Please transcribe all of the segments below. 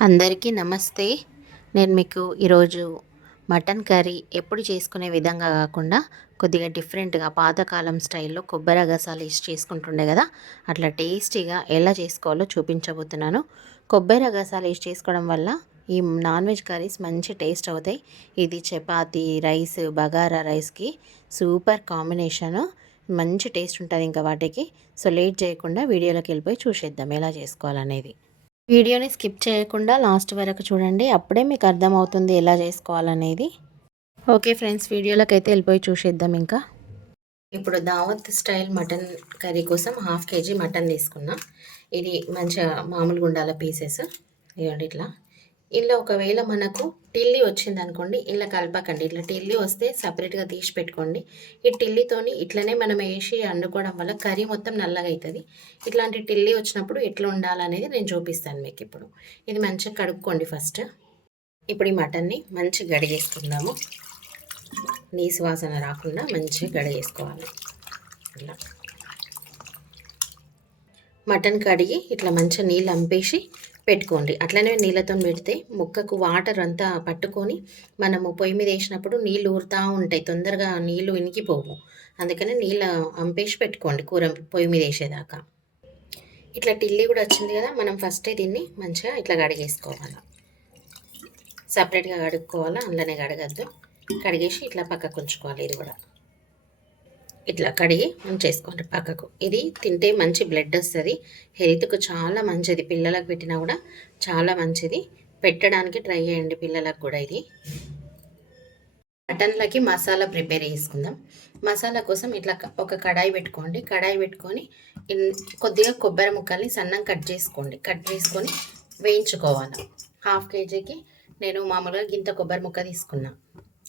అందరికీ నమస్తే. నేను మీకు ఈరోజు మటన్ కర్రీ ఎప్పుడు చేసుకునే విధంగా కాకుండా కొద్దిగా డిఫరెంట్‌గా పాతకాలం స్టైల్‌లో కొబ్బరి గసాలు ఏసి చేసుకుంటుండే కదా! అట్లా టేస్టీగా ఎలా చేసుకోవాలో చూపించబోతున్నాను. కొబ్బరి గసాలు ఏసి చేసుకోవడం వల్ల ఈ నాన్ వెజ్ కర్రీస్ మంచి టేస్ట్ అవుతాయి. ఇది చపాతీ, రైస్, బగారా రైస్‌కి సూపర్ కాంబినేషను. మంచి టేస్ట్ ఉంటది ఇంకా వాటికి. సో, లేట్ చేయకుండా వీడియోలోకెళ్ళిపోయి చూసేద్దాం ఎలా చేసుకోవాలనేది. వీడియోని స్కిప్ చేయకుండా లాస్ట్ వరకు చూడండి. అప్పుడే మీకు అర్థమవుతుంది ఎలా చేసుకోవాలనేది. ఓకే ఫ్రెండ్స్, వీడియోలోకైతే వెళ్ళిపోయి చూసేద్దాం ఇంకా. ఇప్పుడు దావత్ స్టైల్ మటన్ కర్రీ కోసం హాఫ్ కేజీ మటన్ తీసుకున్నా. ఇది మంచిగా మామూలుగా ఉండాలి పీసెస్. ఇవ్వండి ఇట్లా. ఇలా ఒకవేళ మనకు టిల్లీ వచ్చిందనుకోండి, ఇలా కలపకండి. ఇట్లా టిల్లీ వస్తే సపరేట్గా తీసి పెట్టుకోండి. ఈ టిల్లీతోని ఇట్లనే మనం వేసి వండుకోవడం వల్ల కర్రీ మొత్తం నల్లగా అవుతుంది. ఇట్లాంటి టిల్లీ వచ్చినప్పుడు ఎట్లా ఉండాలనేది నేను చూపిస్తాను మీకు ఇప్పుడు. ఇది మంచిగా కడుక్కోండి ఫస్ట్. ఇప్పుడు ఈ మటన్ని మంచిగా గడిగేసుకుందాము. నీసు వాసన రాకుండా మంచిగా గడిగేసుకోవాలి. ఇలా మటన్ కడిగి ఇట్లా మంచిగా నీళ్ళు అంపేసి పెట్టుకోండి. అట్లనే నీళ్ళతో పెడితే ముక్కకు వాటర్ అంతా పట్టుకొని మనము పొయ్యి మీద వేసినప్పుడు నీళ్ళు ఊరుతూ ఉంటాయి, తొందరగా నీళ్ళు ఇనికిపోవు. అందుకని నీళ్ళు అంపేసి పెట్టుకోండి కూర పొయ్యి మీద వేసేదాకా. ఇట్లా టిల్లీ కూడా వచ్చింది కదా, మనం ఫస్టే దీన్ని మంచిగా ఇట్లా కడిగేసుకోవాలి. సపరేట్గా కడుక్కోవాలి, అందులోనే కడగద్దు. కడిగేసి ఇట్లా పక్కకు ఉంచుకోవాలి. ఇది కూడా ఇట్లా కడిగి ఉంచేసుకోండి పక్కకు. ఇది తింటే మంచి బ్లడ్ వస్తుంది, హెల్త్కు చాలా మంచిది. పిల్లలకు పెట్టినా కూడా చాలా మంచిది. పెట్టడానికి ట్రై చేయండి పిల్లలకు కూడా. ఇది మటన్లకి మసాలా ప్రిపేర్ చేసుకుందాం. మసాలా కోసం ఇట్లా ఒక కడాయి పెట్టుకోండి. కడాయి పెట్టుకొని కొద్దిగా కొబ్బరి ముక్కల్ని సన్నం కట్ చేసుకోండి. కట్ చేసుకొని వేయించుకోవాలి. హాఫ్ కేజీకి నేను మామూలుగా గింత కొబ్బరి ముక్క తీసుకున్నా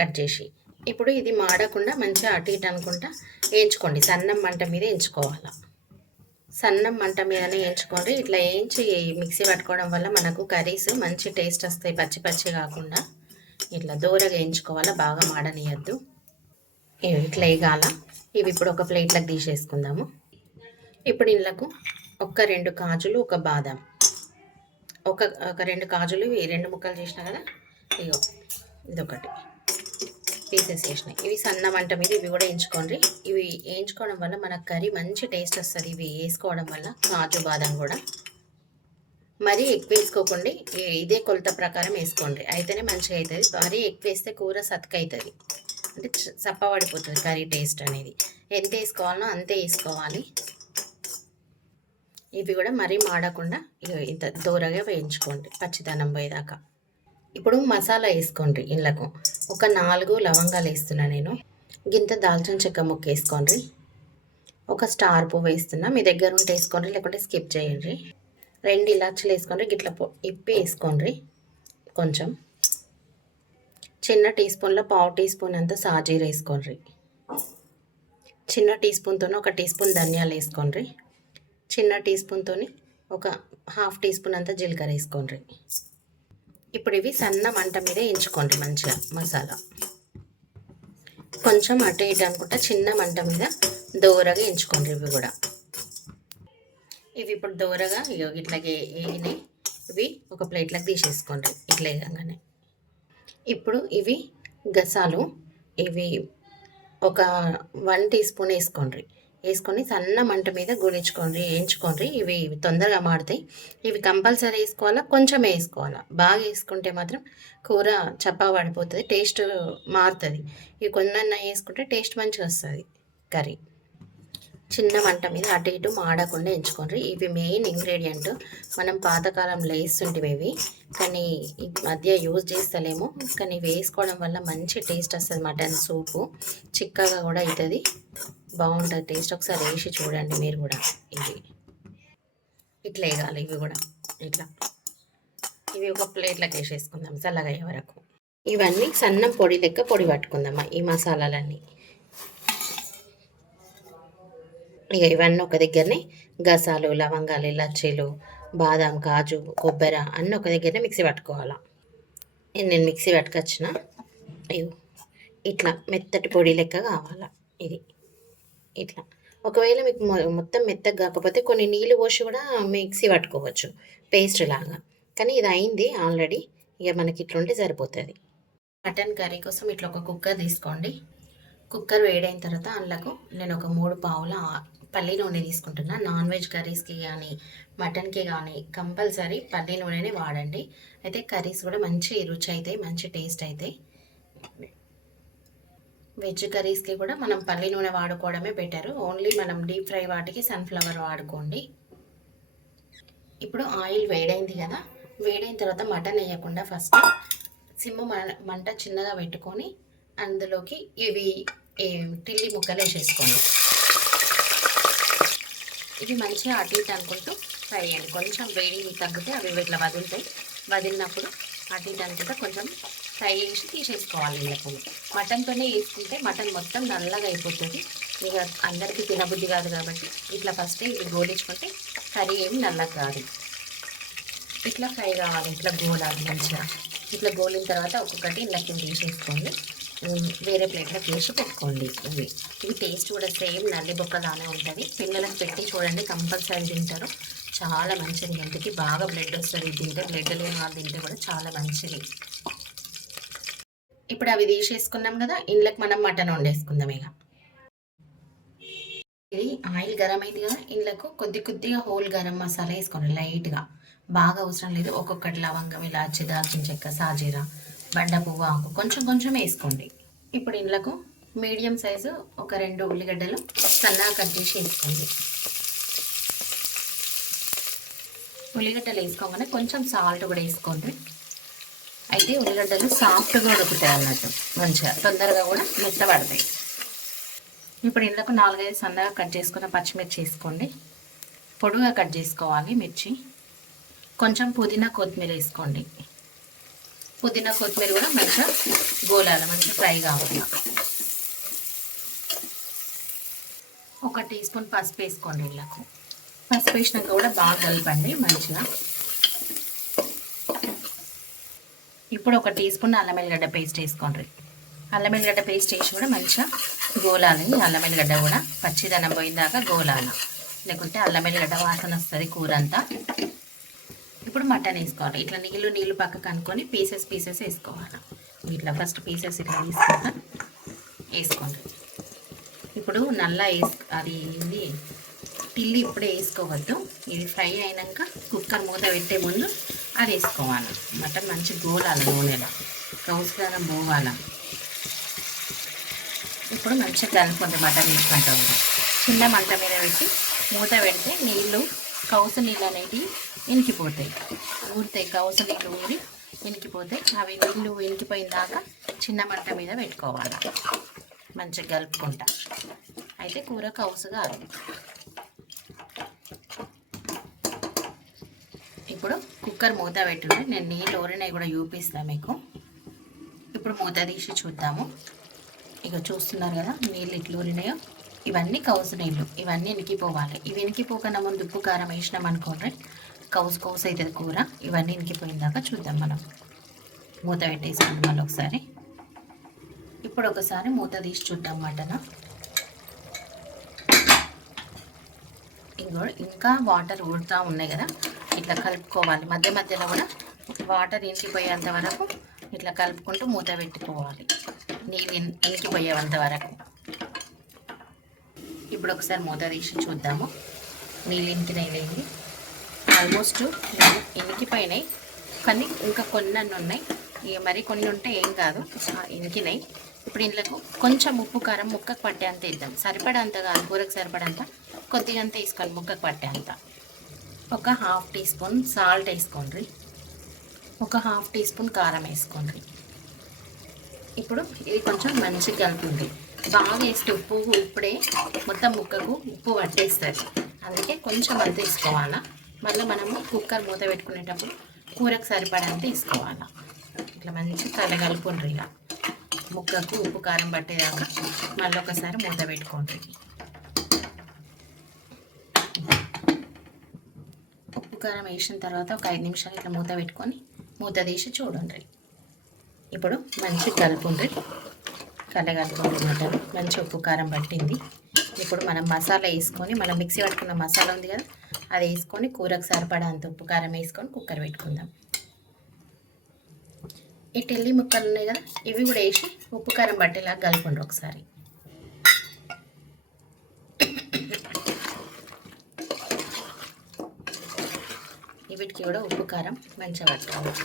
కట్ చేసి. ఇప్పుడు ఇది మాడకుండా మంచిగా అటు ఇటు అనుకుంటా వేయించుకోండి. సన్నం మంట మీద వేయించుకోవాలి. సన్నం మంట మీదనే వేయించుకోండి. ఇట్లా వేయించి మిక్సీ పట్టుకోవడం వల్ల మనకు కర్రీస్ మంచి టేస్ట్ వస్తాయి, పచ్చి పచ్చి కాకుండా. ఇట్లా దూరగా వేయించుకోవాలా, బాగా మాడనియద్దు. ఇట్లా వేగాల. ఇవి ఇప్పుడు ఒక ప్లేట్లకు తీసేసుకుందాము. ఇప్పుడు ఇళ్ళకు ఒక 2 కాజులు, ఒక బాదం, ఒక 2 కాజులు, ఇవి 2 ముక్కలు చేసినా కదా, ఇగో ఇదొకటి పీసెస్ వేసినాయి. ఇవి సన్న మంట మీద ఇవి కూడా వేయించుకోండి. ఇవి వేయించుకోవడం వల్ల మన కర్రీ మంచి టేస్ట్ వస్తుంది. ఇవి వేసుకోవడం వల్ల కాజు బాదం కూడా మరీ ఎక్కువ వేసుకోకండి. ఇదే కొలత ప్రకారం వేసుకోండి, అయితేనే మంచిగా అవుతుంది. మరీ ఎక్కువ వేస్తే కూర సతక అవుతుంది, అంటే చప్పబడిపోతుంది కర్రీ టేస్ట్ అనేది. ఎంత వేసుకోవాలనో అంతే వేసుకోవాలి. ఇవి కూడా మరీ మాడకుండా ఇంత దూరగా వేయించుకోండి పచ్చిదనం పోయేదాకా. ఇప్పుడు మసాలా వేసుకోండి. ఇళ్ళకు ఒక 4 లవంగాలు వేస్తున్నా నేను. గింత దాల్చిన చెక్క ముక్క వేసుకోండి. ఒక స్టార్ పువ్వు వేస్తున్నా, మీ దగ్గర ఉంటే వేసుకోండి, లేకుంటే స్కిప్ చేయండి. 2 ఇలాచీలు వేసుకోండి. గిట్ల ఇప్పి వేసుకోండి. కొంచెం చిన్న టీ స్పూన్లో 1/2 టీ స్పూన్ అంత సాజీర వేసుకోండి. చిన్న టీ స్పూన్తో ఒక టీ స్పూన్ ధనియాలు వేసుకోండి. చిన్న టీ స్పూన్తో ఒక 1/2 టీ స్పూన్ అంత జీలకర్ర వేసుకోండి. ఇప్పుడు ఇవి సన్న మంట మీద వేయించుకోండి మంచిగా. మసాలా కొంచెం అటు ఇటు అనుకుంటా చిన్న మంట మీద దోరగా వేయించుకోండి. ఇవి కూడా ఇవి ఇప్పుడు దోరగా ఇట్లాగే వేగినాయి. ఇవి ఒక ప్లేట్లకు తీసేసుకోండి ఇట్లా వేయగానే. ఇప్పుడు ఇవి గసాలు, ఇవి ఒక 1 టీ స్పూన్ వేసుకోండి. వేసుకొని సన్న మంట మీద గోలించుకోండి, వేయించుకోండి. ఇవి తొందరగా మాడతాయి. ఇవి కంపల్సరీ వేసుకోవాలా, కొంచెం వేసుకోవాలా. బాగా వేసుకుంటే మాత్రం కూర చప్పగా పడిపోతుంది, టేస్ట్ మారుతుంది. ఇవి కొందన్న వేసుకుంటే టేస్ట్ మంచిగా వస్తుంది కర్రీ. చిన్న మంట మీద అటు ఇటు మాడకుండా ఎంచుకోండి. ఇవి మెయిన్ ఇంగ్రీడియంట్. మనం పాతకాలంలో వేస్తుంటే ఇవి, కానీ ఈ మధ్య యూజ్ చేస్తలేము. కానీ వేసుకోవడం వల్ల మంచి టేస్ట్ వస్తుంది. మటన్ సూపు చిక్కగా కూడా అవుతుంది, బాగుంటుంది టేస్ట్. ఒకసారి వేసి చూడండి మీరు కూడా. ఇవి ఇట్లా వేయాలి. ఇవి కూడా ఇట్లా ఇవి ఒక ప్లేట్లోకి వేసేసుకుందాం చల్లగా అయ్యే వరకు. ఇవన్నీ సన్నం పొడి లెక్క పొడి పట్టుకుందామా ఈ మసాలాలన్నీ. ఇక ఇవన్నీ ఒక దగ్గరనే గసాలు, లవంగాలు, ఇలాచీలు, బాదం, కాజు, కొబ్బరి అన్నీ ఒక దగ్గరనే మిక్సీ పట్టుకోవాలా. నేను మిక్సీ పట్టుకొచ్చిన. ఇట్లా మెత్తటి పొడి లెక్క కావాలా ఇది. ఇట్లా ఒకవేళ మీకు మొత్తం మెత్తగా కాకపోతే కొన్ని నీళ్ళు పోసి కూడా మిక్సీ పట్టుకోవచ్చు పేస్ట్ లాగా. కానీ ఇది అయింది ఆల్రెడీ. ఇక మనకి ఇట్లుంటే సరిపోతుంది. మటన్ కర్రీ కోసం ఇట్లా ఒక కుక్కర్ తీసుకోండి. కుక్కర్ వేడైన తర్వాత అందులోకి నేను ఒక 3 పావుల పల్లి నూనె తీసుకుంటున్నా. నాన్ వెజ్ కర్రీస్కి కానీ మటన్కి కానీ కంపల్సరీ పల్లి నూనెనే వాడండి. అయితే కర్రీస్ కూడా మంచి రుచి అవుతాయి, మంచి టేస్ట్ అవుతాయి. వెజ్ కర్రీస్కి కూడా మనం పల్లి నూనె వాడుకోవడమే బెటర్. ఓన్లీ మనం డీప్ ఫ్రై వాటికి సన్ఫ్లవర్ వాడుకోండి. ఇప్పుడు ఆయిల్ వేడైంది కదా, వేడైన తర్వాత మటన్ వేయకుండా ఫస్ట్ సిమ్ము మంట చిన్నగా పెట్టుకొని అందులోకి ఇవి టిల్లి ముక్కలు వేసేసుకోండి. ఇవి మంచిగా అటు ఇటు అనుకుంటూ ఫ్రై చేయండి. కొంచెం వేడి తగ్గితే అవి ఇట్లా వదులుతాయి. వదిలినప్పుడు అటు ఇటు అనుకుంటూ కొంచెం ఫ్రై చేసి తీసేసుకోవాలి. వీళ్ళకు మటన్తోనే వేసుకుంటే మటన్ మొత్తం నల్లగా అయిపోతుంది. ఇక అందరికీ తినబుద్ధి కాదు కాబట్టి ఇట్లా ఫస్ట్ ఇవి గోలించుకుంటే కర్రీ ఏమి నల్లగా కాదు. ఇట్లా ఫ్రై కావాలి, ఇట్లా గోలాలి మంచిగా. ఇట్లా గోలిన తర్వాత ఒక్కొక్కటి ఇందులోకి తీసేసుకోండి. వేరే ప్లేట్లో తీసి పెట్టుకోండి. ఇవి టేస్ట్ కూడా సేమ్ నల్లి బొక్కలానే ఉంటుంది. పిల్లలకు పెట్టి చూడండి, కంపల్సరీ తింటారు. చాలా మంచిది, హెల్త్కి బాగా బ్లడ్ వస్తుంది. తింటే బ్లడ్ లేని వాళ్ళు తింటే కూడా చాలా మంచిది. ఇప్పుడు అవి తీసేసుకున్నాం కదా, ఇందులోకి మనం మటన్ వండేసుకుందాం. ఇక ఇది ఆయిల్ గరం అయింది కదా, ఇందులోకి కొద్దిగా హోల్ గరం మసాలా వేసుకోండి లైట్గా. బాగా అవసరం లేదు. ఒక్కొక్కటి లవంగం, ఇలాచి, దాల్చిన చెక్క, సాజీరా, బండ పువ్వు ఆకు కొంచెం వేసుకోండి. ఇప్పుడు ఇందులోకి మీడియం సైజు ఒక 2 ఉల్లిగడ్డలు సన్నగా కట్ చేసి వేసుకోండి. ఉల్లిగడ్డలు వేసుకోగానే కొంచెం సాల్ట్ కూడా వేసుకోండి. అయితే ఉల్లిగడ్డలు సాఫ్ట్గా ఉడుకుతాయి అన్నట్టు, మంచిగా తొందరగా కూడా మెత్తబడతాయి. ఇప్పుడు ఇందులోకి 4-5 సన్నగా కట్ చేసుకున్న పచ్చిమిర్చి వేసుకోండి. పొడుగా కట్ చేసుకోవాలి మిర్చి. కొంచెం పుదీనా కొత్తిమీర వేసుకోండి. పుదీనా కొత్తిమీర కూడా మంచిగా గోలాలి, మంచిగా ఫ్రై కావాలి. 1 టీ స్పూన్ పసుపు వేసుకోండి. ఇళ్ళకు పసుపు వేసినాక కూడా బాగా కలపండి మంచిగా. ఇప్పుడు 1 టీ స్పూన్ అల్లం వెల్లిగడ్డ పేస్ట్ వేసుకోండి. అల్లం వెల్లిగడ్డ పేస్ట్ వేసి కూడా మంచిగా గోలాలి. అల్లం వెల్లిగడ్డ కూడా పచ్చిదనం పోయిందాకా గోలాలి, లేకుంటే అల్లం వెల్లిగడ్డ వాసన వస్తుంది కూర అంతా. ఇప్పుడు మటన్ వేసుకోవాలి. ఇట్లా నీళ్ళు పక్కకు అనుకొని పీసెస్ వేసుకోవాలి. ఇట్లా ఫస్ట్ పీసెస్ ఇట్లా వేసుకోండి. ఇప్పుడు అది ఇది టిల్లి ఇప్పుడే వేసుకోవద్దు. ఇది ఫ్రై అయినాక కుక్కర్ మూత పెట్టే ముందు అది వేసుకోవాలి. మటన్ మంచి గోలాలి, నూనెలో కౌసుగానం పోవాలి. ఇప్పుడు మంచిగా కలుపుకోండి. మటన్ వేసుకుంటా ఉంది చిన్న మంట మీద పెట్టి మూత పెడితే కౌసు నీళ్ళు అనేటివి ఇనికిపోతాయి, ఊరుతాయి. కౌసు నీళ్ళు ఊరి ఇనికిపోతాయి. అవి నీళ్ళు ఇనికిపోయిన దాకా చిన్న మంట మీద పెట్టుకోవాలి, మంచిగా కలుపుకుంటా. అయితే కూర కౌసు కాదు. ఇప్పుడు కుక్కర్ మూత పెట్టుకుని నేను నీళ్ళు ఊరినవి కూడా చూపిస్తాను మీకు. ఇప్పుడు మూత తీసి చూద్దాము. ఇక చూస్తున్నారు కదా నీళ్ళు ఇట్లా ఊరినాయో, ఇవన్నీ కౌసు నీళ్ళు. ఇవన్నీ ఇనికిపోవాలి. ఇవి ఇనికిపోకుండా ముందు ఉప్పు కారం వేసినాం అనుకోండి, కౌసు అవుతుంది కూర. ఇవన్నీ ఇనికిపోయిందాక చూద్దాం. మనం మూత పెట్టేసుకోండి మళ్ళీ ఒకసారి. ఇప్పుడు ఒకసారి మూత తీసి చూద్దాం మటన్. ఇంకా వాటర్ ఊడుతూ ఉన్నాయి కదా, ఇట్లా కలుపుకోవాలి. మధ్యలో కూడా వాటర్ ఇంకిపోయేంత వరకు ఇట్లా కలుపుకుంటూ మూత పెట్టుకోవాలి, నీళ్ళు ఇంకిపోయేంత వరకు. ఇప్పుడు ఒకసారి మూత తీసి చూద్దాము. నీళ్ళు ఇంకినాయి, ఆల్మోస్ట్ ఇంకిపోయినాయి. కానీ ఇంకా కొన్ని ఉన్నాయి, ఇక మరి కొన్ని ఉంటే ఏం కాదు, ఇంకినాయి. ఇప్పుడు ఇందులో కొంచెం ఉప్పు కారం ముక్కకు పట్టేంత ఇద్దాం. సరిపడంత కాదు, కూరకు సరిపడంత కొద్దిగా అంత వేసుకోవాలి. ముక్కకు పట్టేంత ఒక 1/2 టీ స్పూన్ సాల్ట్ వేసుకోండి. ఒక 1/2 టీ స్పూన్ కారం వేసుకోండి. ఇప్పుడు ఇది కొంచెం మంచిగా కలుపుతుంది. బాగా వేస్తే ఇప్పుడే మొత్తం ముక్కకు ఉప్పు పట్టేస్తుంది, అందుకే కొంచెం అంత వేసుకోవాలా. మళ్ళీ మనము కుక్కర్ మూత పెట్టుకునేటప్పుడు కూరకు సరిపడంత వేసుకోవాలా. ఇట్లా మంచిగా కలగలుపుండ్రి. ఇలా ముక్కకు ఉప్పు కారం పట్టేదాకా మళ్ళీ ఒకసారి మూత పెట్టుకోండి. ఉప్పు కారం వేసిన తర్వాత ఒక 5 నిమిషాలు ఇట్లా మూత పెట్టుకొని మూత తీసి చూడండి. ఇప్పుడు మంచిగా కలుపుండ్రి, కలగలుపుకుంటున్నట్టు మంచి ఉప్పు కారం పట్టింది. ఇప్పుడు మనం మసాలా వేసుకొని మనం మిక్సీ పట్టుకున్న మసాలా ఉంది కదా, అది వేసుకొని కూరకు సరిపడా అంత ఉప్పు కారం వేసుకొని కుక్కర్ పెట్టుకుందాం. ఈ టెల్లి ముక్కలు ఉన్నాయి కదా, ఇవి కూడా వేసి ఉప్పు కారం పట్టేలాగా కలుపుకుంటాం ఒకసారి. వీటికి కూడా ఉప్పు కారం మంచిగా పట్టుకోవాలి.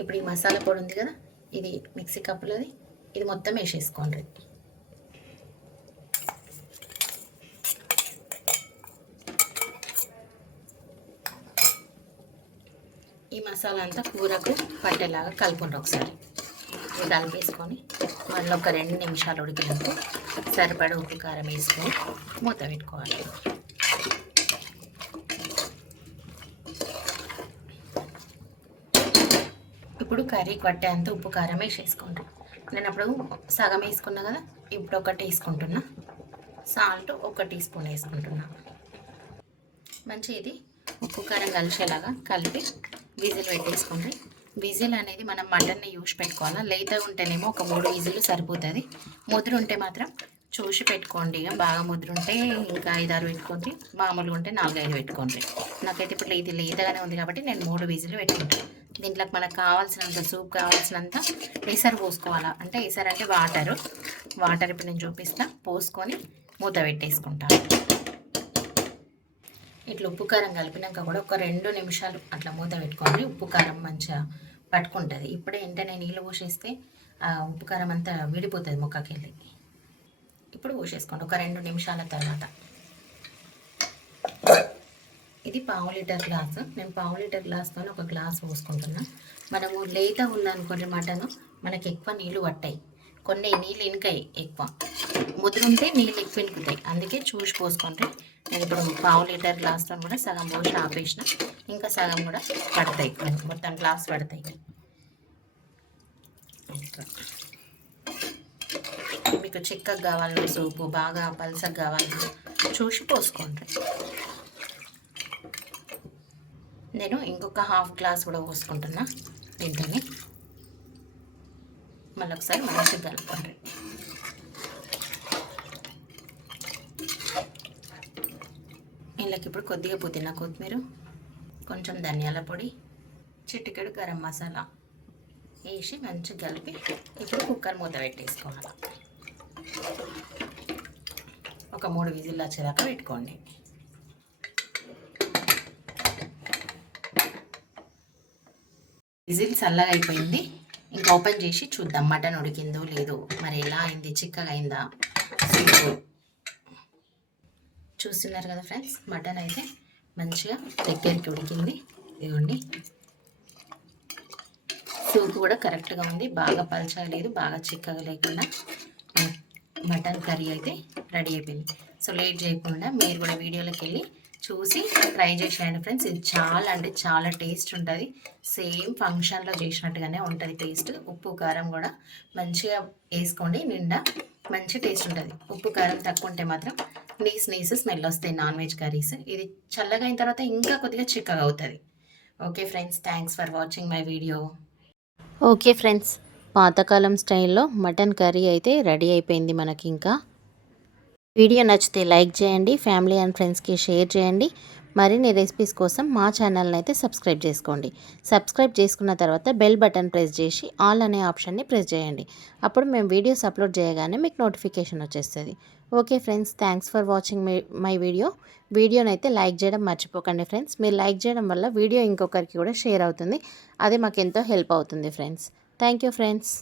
ఇప్పుడు ఈ మసాలా పొడి ఉంది కదా, ఇది మిక్సీ కప్పులోది, ఇది మొత్తం వేసేసుకోండి. ఈ మసాలా అంతా కూరకు పట్టేలాగా కలుపుకుంటాం ఒకసారి. ఇది కలిపేసుకొని మళ్ళీ ఒక 2 నిమిషాలు ఉడికినప్పుడు సరిపడా ఉప్పు కారం వేసుకొని మూత పెట్టుకోవాలి. ఇప్పుడు కర్రీకి పట్టేంత ఉప్పు కారం వేసేసుకోండి. నేను అప్పుడు సగం వేసుకున్నా కదా, ఇప్పుడు ఒకటి వేసుకుంటున్నా. సాల్ట్ 1 టీ స్పూన్ వేసుకుంటున్నా. మంచి ఇది ఉప్పు కారం కలిసేలాగా కలిపి విజిల్ పెట్టేసుకోండి. విజిల్ అనేది మనం మటన్ని యూసి పెట్టుకోవాలి. లేతగా ఉంటేనేమో ఒక 3 విజిల్ సరిపోతుంది. ముదురు ఉంటే మాత్రం చూసి పెట్టుకోండి. ఇక బాగా ముదురుంటే ఇంకా 5-6 పెట్టుకోండి, మామూలుగా ఉంటే 4-5 పెట్టుకోండి. నాకైతే ఇప్పుడు ఇది లేతగానే ఉంది కాబట్టి నేను 3 విజిల్ పెట్టుకుంటాను. దీంట్లోకి మనకు కావాల్సినంత సూప్ కావాల్సినంత ఎసరు పోసుకోవాలా. అంటే ఎసరు అంటే వాటర్ ఇప్పుడు నేను చూపిస్తా. పోసుకొని మూత పెట్టేసుకుంటాను. ఇట్లా ఉప్పు కారం కలిపినాక కూడా ఒక 2 నిమిషాలు అట్లా మూత పెట్టుకోండి. ఉప్పు కారం మంచిగా పట్టుకుంటుంది. ఇప్పుడే వెంటనే నీళ్ళు పోసేస్తే ఆ ఉప్పు కారం అంతా విడిపోతుంది ముక్కకెళ్ళి. ఇప్పుడు పోసేసుకోండి ఒక 2 నిమిషాల తర్వాత. ఇది 1/2 లీటర్ గ్లాసు. నేను 1/2 లీటర్ గ్లాస్తో ఒక గ్లాస్ పోసుకుంటున్నా. మనము లేతగా ఉందనుకోండి మటను, మనకి ఎక్కువ నీళ్ళు పట్టాయి, కొన్ని నీళ్ళు ఇనుకాయి ఎక్కువ. ముదురుంటే నీళ్ళు ఎక్కువ ఇనుకుతాయి, అందుకే చూసి పోసుకుంటే. నేను ఇప్పుడు 1/2 లీటర్ గ్లాస్తో కూడా సగం పోసి ఆపేసిన, ఇంకా సగం కూడా పడతాయి, మొత్తం గ్లాస్ పడతాయి. మీకు చిక్కగా కావాలి సూపు, బాగా పల్సగా కావాలి చూసి పోసుకోండి. నేను ఇంకొక 1/2 గ్లాస్ కూడా పోసుకుంటున్నా. దీంతో మళ్ళీ ఒకసారి మంచిగా కలుపుకోండి. ఇందులోకి ఇప్పుడు కొద్దిగా పుదీనా కొత్తిమీర, కొంచెం ధనియాల పొడి, చిటికెడు గరం మసాలా వేసి మంచిగా కలిపి ఇప్పుడు కుక్కర్ మూత పెట్టేసుకోవాలి. ఒక 3 విజిల్లు వచ్చేదాకా పెట్టుకోండి. విజిల్ చల్లగా అయిపోయింది. ఇంకా ఓపెన్ చేసి చూద్దాం మటన్ ఉడికిందో లేదో, మరి ఎలా అయింది, చిక్కగా అయిందా. చూస్తున్నారు కదా ఫ్రెండ్స్, మటన్ అయితే మంచిగా దగ్గరికి ఉడికింది. ఇదిగోండి, సూప్ కూడా కరెక్ట్గా ఉంది, బాగా పల్చగా లేదు, బాగా చిక్కగా లేకుండా మటన్ కర్రీ అయితే రెడీ అయిపోయింది. సో లేట్ చేయకుండా మీరు కూడా వీడియోలోకి వెళ్ళి చూసి ట్రై చేసేయండి ఫ్రెండ్స్. ఇది చాలా అంటే చాలా టేస్ట్ ఉంటుంది. సేమ్ ఫంక్షన్లో చేసినట్టుగానే ఉంటుంది టేస్ట్. ఉప్పు కారం కూడా మంచిగా వేసుకోండి, నిండా మంచి టేస్ట్ ఉంటుంది. ఉప్పు కారం తక్కువ ఉంటే మాత్రం నీసు స్మెల్ వస్తాయి నాన్ వెజ్ కర్రీస్. ఇది చల్లగా అయిన తర్వాత ఇంకా కొద్దిగా చిక్కగా అవుతుంది. Okay friends, thanks for watching my video. Okay friends, పాతకాలం స్టైల్లో మటన్ కర్రీ అయితే రెడీ అయిపోయింది మనకి. ఇంకా వీడియో నచ్చితే లైక్ చేయండి, ఫ్యామిలీ అండ్ ఫ్రెండ్స్కి షేర్ చేయండి. మరిన్ని రెసిపీస్ కోసం మా ఛానల్ని అయితే సబ్స్క్రైబ్ చేసుకోండి. సబ్స్క్రైబ్ చేసుకున్న తర్వాత బెల్ బటన్ ప్రెస్ చేసి ఆల్ అనే ఆప్షన్ని ప్రెస్ చేయండి. అప్పుడు మేము వీడియోస్ అప్లోడ్ చేయగానే మీకు నోటిఫికేషన్ వచ్చేస్తుంది. Okay friends, thanks for watching my video. వీడియోని అయితే లైక్ చేయడం మర్చిపోకండి ఫ్రెండ్స్. మీరు లైక్ చేయడం వల్ల వీడియో ఇంకొకరికి కూడా షేర్ అవుతుంది. అది మాకు ఎంతో హెల్ప్ అవుతుంది ఫ్రెండ్స్. Thank you friends.